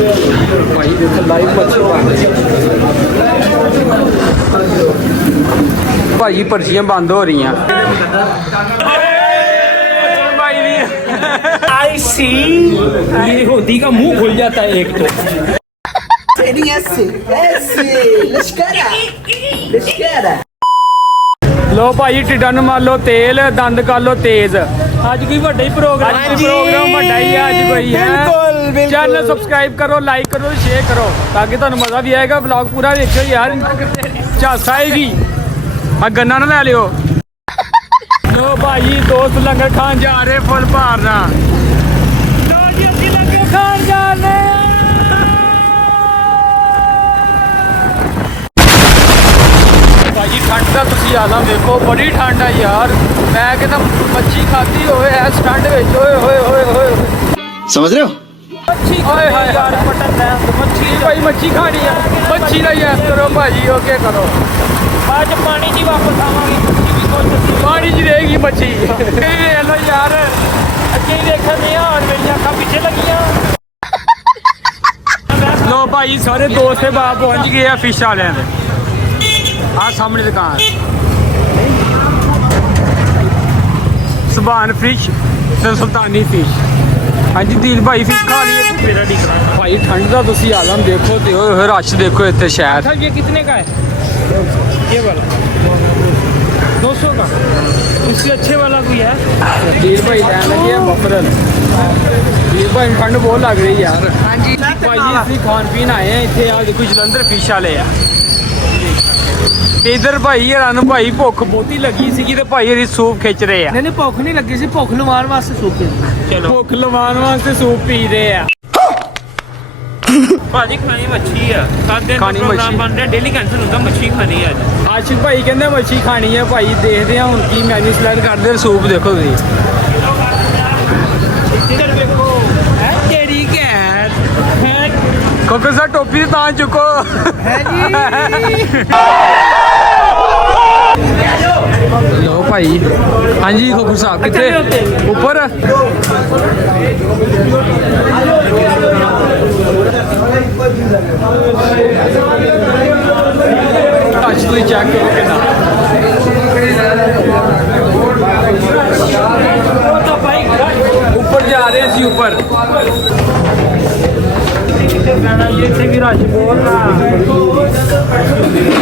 भाई देखो लाइव मच्छी भाई पर्चियां बंद हो रही हैं आई सी ये होती का मुंह खुल जाता है एक तो लो भाई टिड्डा नूं मार लो तेल दंद कर लो तेज अज कोई बड़ा ही प्रोग्राम बड़ा ही अज कोई है चैनल सब्सक्राइब करो लाइक करो शेयर करो ताकि तुहानूं मजा भी आएगा ब्लॉग पूरा देखो यार झांस आएगी आ गन्ना ना लै लियो लो भाई दोस्त लंगर खान जा रहे फुल भारना लो जी असीं लंगर खान जा रहे भाई ठंड का तुसीं आलम देखो बड़ी ठंड है यार मैं कहता मच्छी खाती होए इस ठंड विच ओए होए होए होए समझ रहे हो मच्छी ओए हाय यार पटन है मच्छी भाई मच्छी खानी है मच्छी का ही करो भाजी ओके करो आज पानी जी वापस आवांगे पानी च रहेगी मच्छी लो यार अगे देखा नहीं और मेरी अखा पीछे लगियां लो भाई सारे दोस्त बाप पहुंच गए हैं फिश वाले आ सामने दुकान सुभान फिश सुल्तानी फिश हाँ जी दिल भाई फिश खा लिए मेरा डिगरा भाई ठंड का तुसी आलम देखो ते रश देखो इतने शहर ये कितने का है ये वाला 200 का इससे अच्छे वाला कोई है दिल भाई लैन लगे बफरल दिल भाई ठंड बहुत लग रही यार हाँ जी भाई असं खान पीन आए हैं इतने आ देखो जलंधर फिश वाले आ इधर भाई हरान भाई भुख बहुती लगी सी ते भाई हरी सूप खिंच रहे हैं नहीं भुख नहीं लगी सी भुख लवान वास्ते सूप चलो भुख लवान वास्ते सूप पी रहे हैं भाजी खानी मच्छी है खानी मच्छी बन रहा डेली कैंसिल होता मच्छी खानी है आशिक भाई कहते मच्छी खानी है भाई देखते हैं हूँ की मैन्यू सिलेक्ट करते सूप देखो तुम इधर देखो है तेरी कैट कोको सर टोपी तां चुको लो भाई हाँ जी कोको साहब कितने ऊपर चेक करो ऊपर जा रहे हैं ऊपर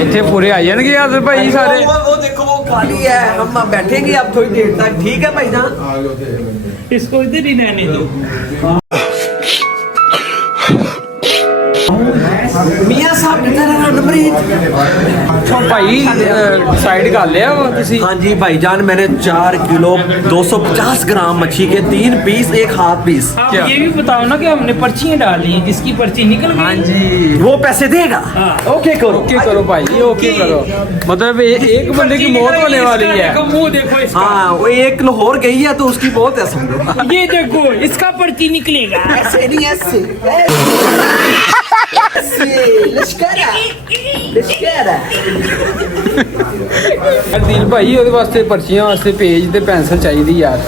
इतने पूरे आ जाएंगे यार भाई सारे वो देखो वो खाली है हम बैठेंगे अब थोड़ी देर तक ठीक है भाई जान इसको इधर ही रहने दो मियां साहब किधर है रणप्रीत भाई डिसाइड कर लिया तुसी हाँ जी भाईजान मैंने 4 किलो 250 ग्राम मच्छी के 3 पीस एक हाफ पीस आप ये भी बताओ ना कि हमने पर्चियां डाली हैं जिसकी पर्ची निकल गई हाँ जी वो पैसे देगा ओके करो भाई ओके करो मतलब एक बंदे की मौत होने वाली है मुंह देखो इसका हाँ वो एक लाहौर गई है तो उसकी बहुत है समझो ये देखो इसका पर्ची निकलेगा ऐसे नहीं ऐसे दिल भाई ਉਹਦੇ ਵਾਸਤੇ ਪਰਚੀਆਂ ਵਾਸਤੇ ਪੇਜ ਤੇ ਪੈਨਸਲ ਚਾਹੀਦੀ ਯਾਰ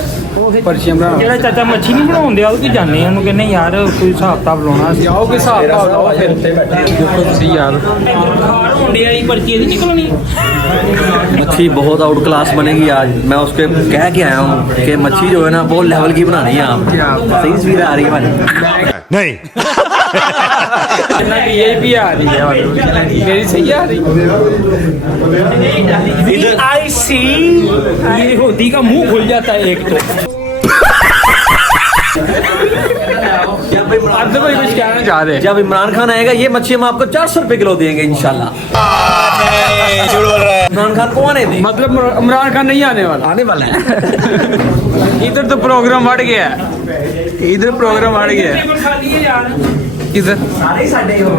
ਪਰਚੀਆਂ ਬਣਾਉਣ ਜਿਹੜਾ ਚਾਚਾ ਮੱਛੀ ਨਹੀਂ ਬਣਾਉਂਦੇ ਆ ਉਹ ਕੀ ਜਾਣੇ ਉਹਨੂੰ ਕਹਿੰਦੇ ਯਾਰ ਕੋਈ ਹਿਸਾਬ ਕਿਤਾਬ ਲਾਉਣਾ ਸੀ ਆਓ ਕੋਈ ਹਿਸਾਬ ਕਿਤਾਬ ਲਾਓ ਫਿਰ ਦੇਖੋ ਤੁਸੀਂ ਯਾਰ ਖਾਰ ਹੁੰਦੇ ਆ ਇਹ पर्ची ਇਹਦੀ निकलनी मच्छी बहुत आउट क्लास बनेगी आज मैं उसके कह के आया हूँ कि मच्छी जो है ना बहुत लेवल की बनानी है आप सही तस्वीर आ रही है भाई नहीं ये भी आ रही है मेरी सही आ रही आई सी ये होती का मुंह खुल जाता है एक तो अब भाई कुछ कहना चाह रहे जब इमरान खान आएगा ये मच्छी हम आपको 400 रुपए किलो देंगे इंशाल्लाह इमरान खान को आने दें मतलब इमरान खान नहीं आने वाला है इधर तो प्रोग्राम बढ़ गया इधर प्रोग्राम बढ़ गया खाली है यार किधर सारे साडे हो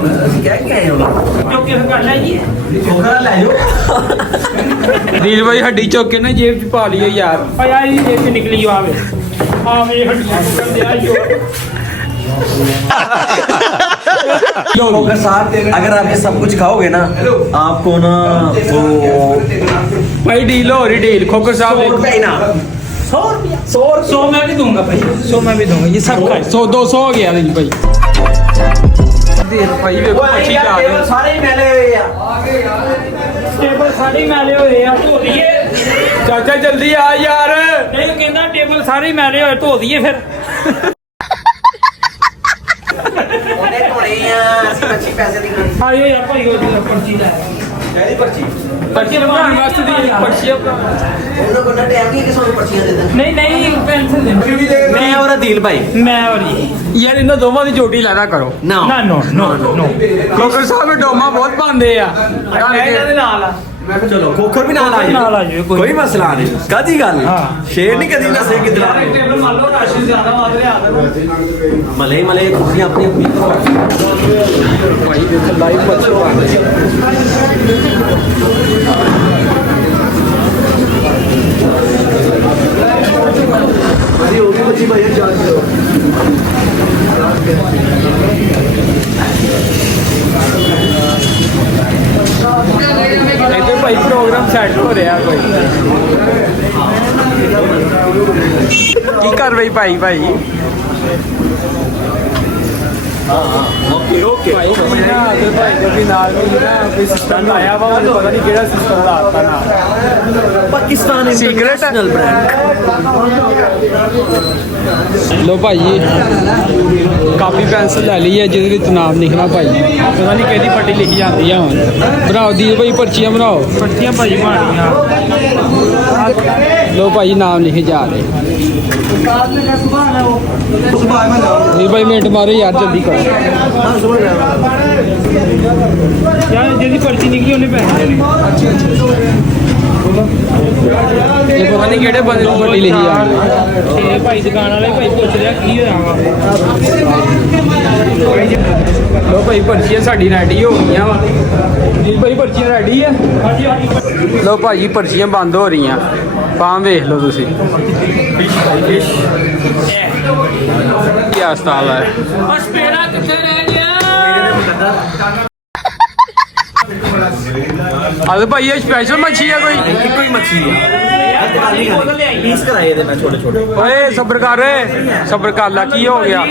क्या क्या है क्योंकि हम कर लेंगे छोकरा ले जाओ दिल भाई हड्डी चौक के ना जेब च पा लियो यार और यार ये जेब से निकली आवे मेरी हड्डियां पकड़ दिया होगा साहब अगर आप ये सब कुछ खाओगे ना आपको ना वो भाई डील हो रही डील खोकर साहब 100 रुपए ना 100 रुपया 100 मैं भी दूंगा भाई 100 मैं भी दूंगा ये सब का 100 200 हो गया दिल भाई ਦੇਖ ਭਾਈ ਵੇਖੋ ਮੱਛੀ ਜਾ ਕੇ ਸਾਰੇ ਮੈਲੇ ਹੋਏ ਆ ਟੇਬਲ ਸਾਰੇ ਮੈਲੇ ਹੋਏ ਆ, ਧੋ ਦਈਏ। ਚਾਚਾ ਜਲਦੀ ਆ ਯਾਰ। ਨਹੀਂ ਕਹਿੰਦਾ ਟੇਬਲ ਸਾਰੇ ਮੈਲੇ ਹੋਏ, ਧੋ ਦਈਏ ਫਿਰ। ਉਹਨੇ ਧੋਣੇ ਆ, ਅਸੀਂ ਮੱਛੀ ਪੈਸੇ ਦੀ ਆਇਓ ਯਾਰ ਭਾਈ ਉਹ ਜਿਹੜਾ ਪਰਚੀ ਲੈ ਕਿਹੜੀ ਪਰਚੀ ਪਰਚੀ ਬਣਾਉਣ ਵਾਸਤੇ ਦੀ ਪਰਚੀਆਂ ਉਹਨਾਂ ਕੋਲ ਨਾ ਟਾਈਮ ਨਹੀਂ ਕਿ ਸਾਨੂੰ ਪਰਚੀਆਂ ਦੇ ਦੇਣ। ਨਹੀਂ ਪੈਨਸਲ ਦੇ ਮੈਂ ਔਰ ਅਦੀਲ ਭਾਈ ਮੈਂ ਔਰ ਇਹ ਯਾਰ ਇਹਨਾਂ ਦੋਵਾਂ ਦੀ ਜੋੜੀ ਲੈਣਾ ਕਰੋ। ਨਾ ਨਾ ਨੋ ਕੋਕਰ ਸਾਹਿਬ ਡੋਮਾ ਬਹੁਤ ਪਾਉਂਦੇ ਆ। ਇਹਨਾਂ ਦੇ ਨਾਲ ਆ। ਚਲੋ ਕੋਖਰ ਵੀ ਨਾਲ ਆ ਜਾਓ। ਨਾਲ ਆ ਜਾਓ, ਕੋਈ ਮਸਲਾ ਨਹੀਂ। ਕਾਦੀ ਗੱਲ ਹਾਂ। ਸ਼ੇਰ ਨਹੀਂ ਕਦੀ ਨਸੇ ਕਿਧਰ ਟੇਬਲ ਮੰਨ ਲਓ ਰਾਸ਼ਨ ਜ਼ਿਆਦਾ ਵੱਧ ਰਿਹਾ ਮਲੇ ਮਲੇ ਕੁਰਸੀਆਂ ਆਪਣੀ ਆਪਣੀ ਭਾਈ ਦੇਖ ਲਾਈਵ ਮੱਛੀ ਪਾਉਂਦੇ ਅਰੇ ਉਹ ਵੀ ਮੱਛੀ ਭਾਈ ਚਾਰ ਕਿਲੋ ਇੱਥੇ ਭਾਈ ਪ੍ਰੋਗਰਾਮ ਸੈੱਟ ਹੋ ਰਿਹਾ ਕੋਈ। ਕੀ ਕਰ ਰਹੀ ਭਾਈ ਓਕੇ ਭਾਈ ਜੋ ਵੀ ਨਾਲ ਵੀ ਨਾ ਕੋਈ ਸਿਸਟਮ ਲਾਇਆ ਵਾ ਉਹਨੂੰ ਪਤਾ ਨਹੀਂ ਕਿਹੜਾ ਸਿਸਟਮ ਲਾਤਾ ਨਾ। ਪਾਕਿਸਤਾਨ Secret? ਇੰਟਰਨੈਸ਼ਨਲ ਬ੍ਰਾਂਡ ਲੋ ਭਾਈ ਕਾਪੀ ਪੈਨਸਲ ਲੈ ਲਈ ਹੈ ਜਿਹਦੇ ਵਿੱਚ ਨਾਮ ਲਿਖਣਾ ਭਾਈ। ਪਤਾ ਨਹੀਂ ਕਿਹਦੀ ਪੱਟੀ ਲਿਖੀ ਜਾਂਦੀ ਆ ਹੁਣ। ਬਣਾਓ ਦੀ ਭਾਈ ਪਰਚੀਆਂ ਬਣਾਓ। ਪਰਚੀਆਂ ਭਾਈ ਬਣੀਆਂ। ਲੋ ਭਾਈ ਨਾਮ ਲਿਖੇ ਜਾ ਰਹੇ। ਨਹੀਂ ਭਾਈ ਮਿੰਟ ਮਾਰੋ ਯਾਰ ਜਲਦੀ ਕਰੋ। ਯਾਰ ਜਿਹਦੀ ਪਰਚੀ ਨਿਕਲੀ ਉਹਨੇ ਪੈਸੇ ਦੇਣੇ। ਇਹ ਪਤਾ ਨਹੀਂ ਕਿਹੜੇ ਬੰਦੇ ਦੀ ਪੱਟੀ ਲਿਖੀ ਆ। ਇਹ ਭਾਈ ਦੁਕਾਨ ਵਾਲੇ ਭਾਈ ਪੁੱਛ ਰਿਹਾ ਕੀ ਹੋਇਆ ਵਾ। ਲੋ ਭਾਈ ਪਰਚੀਆਂ ਸਾਡੀ ਰੈਡੀ ਹੋ ਗਈਆਂ ਵਾ ਜੀ ਭਾਈ ਪਰਚੀਆਂ ਰੈਡੀ ਆ। ਹਾਂਜੀ ਹਾਂਜੀ ਲੋ ਭਾਜੀ ਪਰਚੀਆਂ ਬੰਦ ਹੋ ਰਹੀਆਂ। ਪਾਮ ਵੇਖ ਲਓ ਤੁਸੀਂ ਕੀ ਹਸਪਤਾਲ ਹੈ। ਬਸ ਪੇੜਾ ਕਿੱਥੇ ਰਹਿ ਗਿਆ। ਅਰੇ ਭਾਈ ਇਹ ਸਪੈਸ਼ਲ ਮੱਛੀ ਆ ਕੋਈ। ਇੱਕੋ ਹੀ ਮੱਛੀ ਹੈ ਪੀਸ ਕਰਾਏ ਇਹਦੇ ਮੈਂ ਛੋਟੇ ਛੋਟੇ ਓਏ ਸਬਰ ਕਰ ਲਾ ਕੀ ਹੋ ਗਿਆ।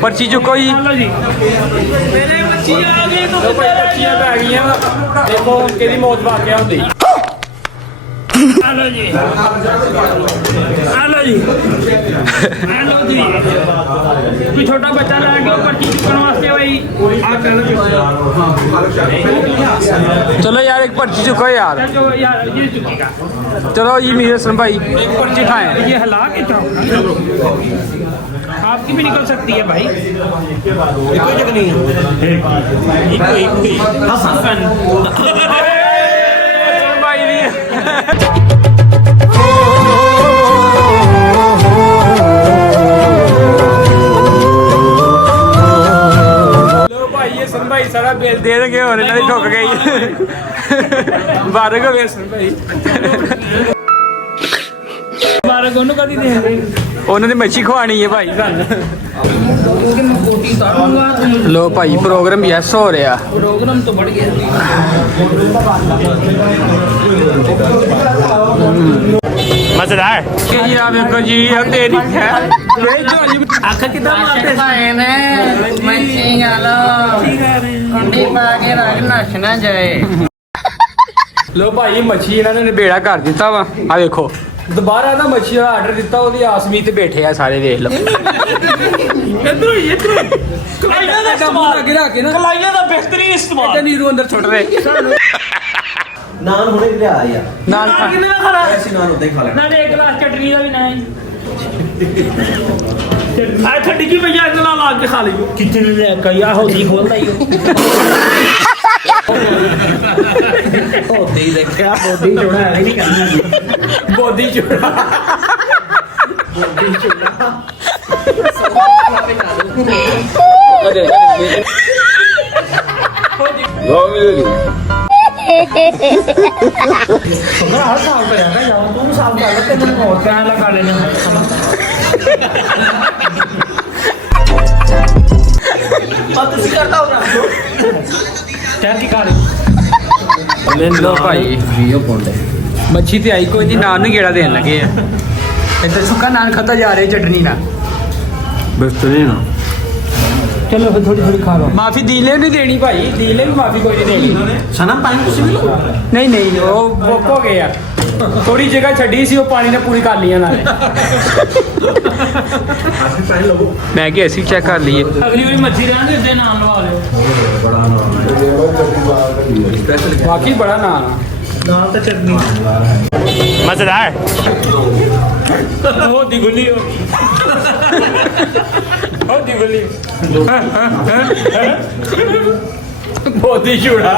ਪਰਚੀ ਚੁੱਕੋ ਜੀ। ਲਓ ਜੀ ਮੇਰੇ ਬੱਚੀ ਆ ਗਈ ਲੋ ਭਾਈ ਪਰਚੀਆਂ ਪੈ ਗਈਆਂ ਵਾ। ਦੇਖੋ ਕਿਹਦੀ ਮੌਤ ਵਾਕਿਆ ਹੁੰਦੀ। ਹਲੋ ਜੀ ਹਲੋ ਜੀ ਕੋਈ ਛੋਟਾ ਬੱਚਾ ਲੈ ਕੇ ਪਰਚੀ ਚੁੱਕਣ ਵਾਸਤੇ ਬਈ ਚਲੋ ਯਾਰ ਇੱਕ ਪਰਚੀ ਚੁੱਕੋ ਯਾਰ। जो यार ये चुकेगा चलो जी मीर हसन भाई एक पर्ची खाएं। ये हला के तो आपकी भी निकल सकती है भाई। कोई जगह नहीं है हसन भाई भी लो भाई ये सन भाई सारा बिल दे देंगे और इन्हें ठोक गई बारह को गए सन भाई बारह गोनू का दी देंगे ਉਹਨਾਂ ਦੀ ਮੱਛੀ ਖਵਾਣੀ ਹੈ ਭਾਈ ਸਾਨੂੰ। ਲੋ ਭਾਈ ਪ੍ਰੋਗਰਾਮ ਯੈਸ ਹੋ ਰਿਹਾ। प्रोग्राम तो बढ़ गया। मजेदार। ਕਿ ਜੀ ਆ ਵੇਖੋ ਜੀ ਇਹ ਤੇਰੀ ਹੈ आँख कितना मारते ਮੱਛੀ ਗਾਲੋ ਕੁੰਡੀ ਪਾ ਕੇ ਰੱਖ ਨੱਚ ਨਾ ਜਾਏ। ਲੋ ਭਾਈ ਮੱਛੀ ਇਹਨਾਂ ਨੇ ਨਿਬੇੜਾ ਕਰ ਦਿੱਤਾ ਵਾ। ਆ ਵੇਖੋ ਦੁਬਾਰਾ ਨਾ ਮੱਛੀ ਦਾ ਆਰਡਰ ਦਿੱਤਾ ਉਹਦੀ ਆਸਮੀ ਤੇ ਬੈਠੇ ਆ ਸਾਰੇ ਦੇਖ ਲਓ। इधर कलाइया का इस्तेमाल ਅੱਗੇ ਰੱਖ ਕੇ ਨਾ कलाइया का बेहतरीन इस्तेमाल ਤੇ ਨੀਰੂ ਅੰਦਰ ਛੁੱਟ ਰਹੇ ਨਾਨ ਹੁਣੇ ਲਿਆ ਯਾਰ ਨਾਲ ਖਾ। कितने का खरा ਅਸੀਂ ਨਾਨ ਉੱਤੇ ਖਾ ਲੈਣਾ ना एक गिलास चटनी का भी ना है आ ठंडी की भैया इतना ला के खा लियो कितने ले कया होती खोलता ही ਹੋਦੀ ਦੇਖਿਆ बॉडी जोड़ा है नहीं करना ਬੋਦੀ ਚੂੜਾ हर साल पे रहता है तू साल का लगता है तेरे और क्या लगा लेना ਬਾਤ ਤੁਸੀਂ ਕਰਦਾ ਹੋਣਾ क्या की खा रही ਲੋ ਭਾਈ ਮੱਛੀ ਤੇ ਆਈ ਕੋਈ ਨਹੀਂ ਨਾਨ ਨੂੰ ਗੇੜਾ ਦੇਣ ਲੱਗੇ ਆ। ਇੱਥੇ ਸੁੱਕਾ ਨਾਨ ਖਾਤਾ ਜਾ ਰਿਹਾ ਚਟਨੀ ਨਾਲ। ਬਿਸਤਰੀ ਨਾ चलो फिर थोड़ी थोड़ी खा लो। ਮਾਫੀ ਦੀਲੇ ਨਹੀਂ ਦੇਣੀ ਭਾਈ, ਦੀਲੇ ਵੀ ਮਾਫੀ ਕੋਈ ਨਹੀਂ ਦੇਣੀ। सनम पानी तुसी भी लो। ਨਹੀਂ ਉਹ ਬੁੱਕ ਹੋ ਗਏ ਆ, ਥੋੜੀ ਜਗ੍ਹਾ ਛੱਡੀ ਸੀ ਉਹ ਪਾਣੀ ਨੇ ਪੂਰੀ ਕਰ ਲਈਆਂ ਨਾਲੇ। ਮੈਂ ਕਿ ਅਸੀਂ ਚੈੱਕ ਕਰ ਲਈਏ। अगली बारी मच्छी रहने दे नाम लगा लो। ਵਾਕਈ ਬੜਾ ਨਾਮ ਆ। नाम तो चटनी मजेदार। होती गुल्ली हो। होती गुल्ली ਬਹੁਤ ਹੀ ਛੁੜਾ।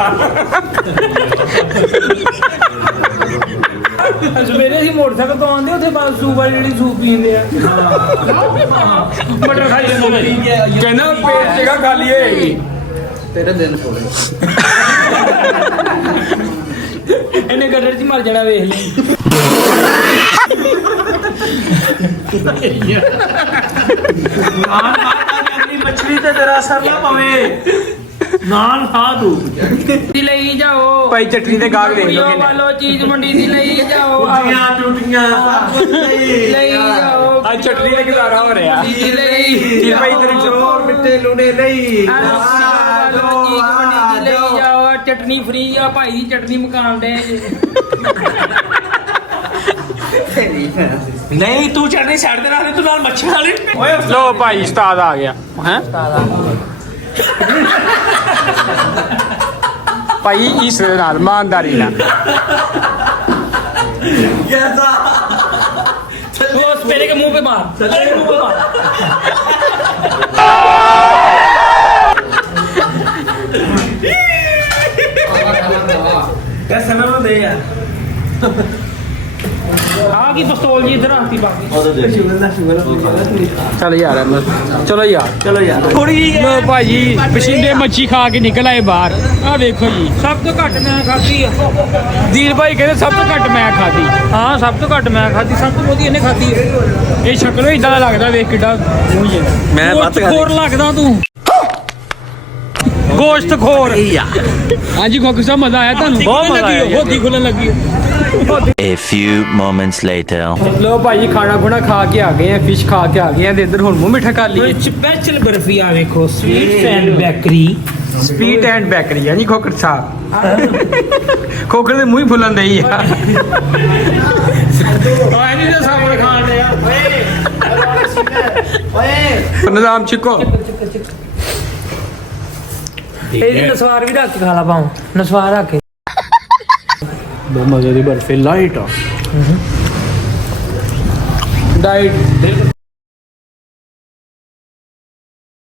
ਸਵੇਰੇ ਅਸੀਂ ਮੋਟਰਸਾਈਕਲ ਤੋਂ ਆਉਂਦੇ ਉੱਥੇ ਬਾਅਦ ਸੂਪ ਵਾਲੀ ਜਿਹੜੀ ਸੂਪ ਪੀਂਦੇ ਆ ਮਟਰ ਖਾਈ ਜਾਂਦੇ ਨੇ। ਕਹਿੰਦਾ ਪੇਟ ਜਗ੍ਹਾ ਖਾਲੀ ਹੋਏਗੀ। तेरे दिन थोड़े। ਇਹਨੇ ਗੱਡਰ 'ਚ ਮਰ ਜਾਣਾ ਵੇਖ ਲਈ। अगली मछली ते तेरा असर ना पवे। ਨਾਲ ਖਾ ਤੂੰ। ਦੀ ਲਈ ਜਾਓ ਭਾਈ ਚਟਨੀ ਦੇ ਗਾਹਕ ਦੇਖ ਲਓ ਕਿੰਨੇ। ਵਾਲੋ ਚੀਜ਼ ਮੰਡੀ ਦੀ ਲਈ ਜਾਓ टूटियां सब कुछ नहीं। ਲਈ ਜਾਓ ਅੱਜ ਚਟਨੀ ਦਾ ਗੁਜ਼ਾਰਾ ਹੋ ਰਿਹਾ। ਦੀ ਲਈ ਜੀ ਭਾਈ ਤੇਰੇ चोर मिट्टे लूने नहीं। ਵਾਲੋ ਚੀਜ਼ ਮੰਡੀ ਦੀ ਲਈ ਜਾਓ ਚਟਨੀ ਫ੍ਰੀ ਆ ਭਾਈ ਦੀ ਚਟਨੀ ਮਕਾਨ ਦੇ नहीं तू चटनी साइड दे रहा तू नाल मच्छी खा ले। ਲੋ ਭਾਈ ਉਸਤਾਦ ਆ ਗਿਆ ਹੈ। ਭਾਈ ਇਸ ਨਾਲ ਇਮਾਨਦਾਰੀ ਨਾਲ कैसा? वो मेरे के मुंह पे मार। मेरे के मुंह पे मार। कैसा ना दे यार। आ की पिस्तौल जी इधर आती बाकी। ਚਲ ਯਾਰ ਚਲੋ ਯਾਰ चलो यार थोड़ी ਲੋ ਭਾਜੀ ਪਸੀਨੇ ਮੱਛੀ ਖਾ ਕੇ ਨਿਕਲ ਆਏ ਬਾਹਰ। ਆ ਵੇਖੋ ਜੀ ਸਭ ਤੋਂ ਘੱਟ ਮੈਂ ਖਾਧੀ ਆ। ਦੀਲ ਭਾਈ ਕਹਿੰਦੇ ਸਭ ਤੋਂ ਘੱਟ ਮੈਂ ਖਾਧੀ। ਹਾਂ ਸਭ ਤੋਂ ਘੱਟ ਮੈਂ ਖਾਧੀ, ਸਭ ਤੋਂ ਵਧੀਆ ਇਹਨੇ ਖਾਧੀ ਹੈ। ਇਹ ਸ਼ਕਲੋਂ ਇਦਾਂ ਦਾ ਲੱਗਦਾ, ਵੇਖ ਕਿੱਡਾ ਮੂੰਹ ਜਿਹਾ। मैं बात ਹੋਰ ਲੱਗਦਾ ਤੂੰ। ਗੋਸ਼ਤ ਖੋਰ। ਹਾਂਜੀ ਖੋਖਰ ਸਾਹਿਬ ਮਜ਼ਾ ਆਇਆ ਤੁਹਾਨੂੰ? ਬਹੁਤ ਮਜ਼ਾ ਆਇਆ। ਹੋਦੀ ਖੁੱਲਣ ਲੱਗੀ। A few moments later. ਲੋ ਭਾਜੀ ਖਾਣਾ ਖੁਣਾ ਖਾ ਕੇ ਆ ਗਏ ਆ, ਫਿਸ਼ ਖਾ ਕੇ ਆ ਗਏ ਆ ਤੇ ਇੱਧਰ ਹੁਣ ਮੂੰਹ ਮਿੱਠਾ ਕਰ ਲਈਏ। ਸਪੈਸ਼ਲ ਬਰਫੀ ਆ ਵੇਖੋ, sweet and bakery. Sweet and bakery ਹਾਂਜੀ ਖੋਖਰ ਸਾਹਿਬ। ਖੋਖਰ ਦੇ ਮੂੰਹ ਹੀ ਫੁੱਲਣ ਦਈ ਆ। ਆ ਨਹੀਂ ਦੇ ਸਾਹਮਣੇ ਖਾਣ ਡਿਆ। ਨਿਜ਼ਾਮ ਚਿੱਕੋ। ਇਹਦੀ ਨਸਵਾਰ ਵੀ ਰੱਖ ਕੇ ਖਾ ਲਾ ਪਾਉ। ਨਸਵਾਰ ਰੱਖ ਕੇ। ਬਹੁਤ ਮਜ਼ੇ ਦੀ ਬਰਫੀ ਲਾਈਟ ਆ। ਡਾਈਟ